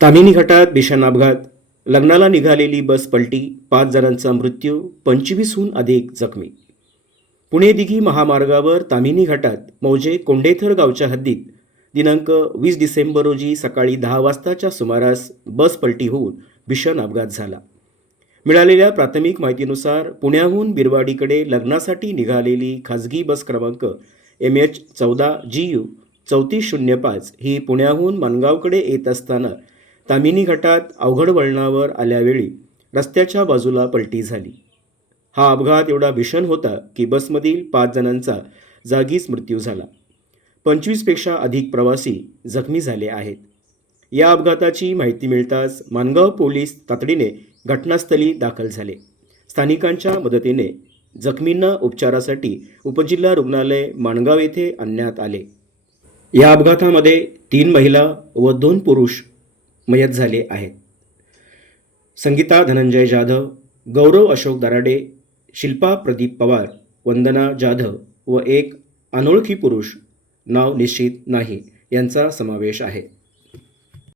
तामिनी घाटात भीषण अपघात. लग्नाला निघालेली बस पलटी पाच जणांचा मृत्यू पंचवीसहून अधिक जखमी. पुणे दिघी महामार्गावर तामिनी घाटात मौजे कोंडेथर गावच्या हद्दीत दिनांक वीस डिसेंबर रोजी सकाळी दहा वाजताच्या सुमारास बस पलटी होऊन भीषण अपघात झाला. मिळालेल्या प्राथमिक माहितीनुसार पुण्याहून बिरवाडीकडे लग्नासाठी निघालेली खाजगी बस क्रमांक एम एच चौदा जी यू चौतीस शून्य पाच ही पुण्याहून माणगावकडे येत असताना तामिनी घाटात अवघड वळणावर आल्यावेळी रस्त्याच्या बाजूला पलटी झाली. हा अपघात एवढा भीषण होता की बसमधील पाच जणांचा जागीच मृत्यू झाला. पंचवीसपेक्षा अधिक प्रवासी जखमी झाले आहेत. या अपघाताची माहिती मिळताच मानगाव पोलीस तातडीने घटनास्थळी दाखल झाले. स्थानिकांच्या मदतीने जखमींना उपचारासाठी उपजिल्हा रुग्णालय माणगाव येथे आणण्यात आले. या अपघातामध्ये तीन महिला व दोन पुरुष मयत झाले आहेत. संगीता धनंजय जाधव गौरव अशोक दराडे शिल्पा प्रदीप पवार वंदना जाधव व एक अनोळखी पुरुष नाव निश्चित नाही यांचा समावेश आहे.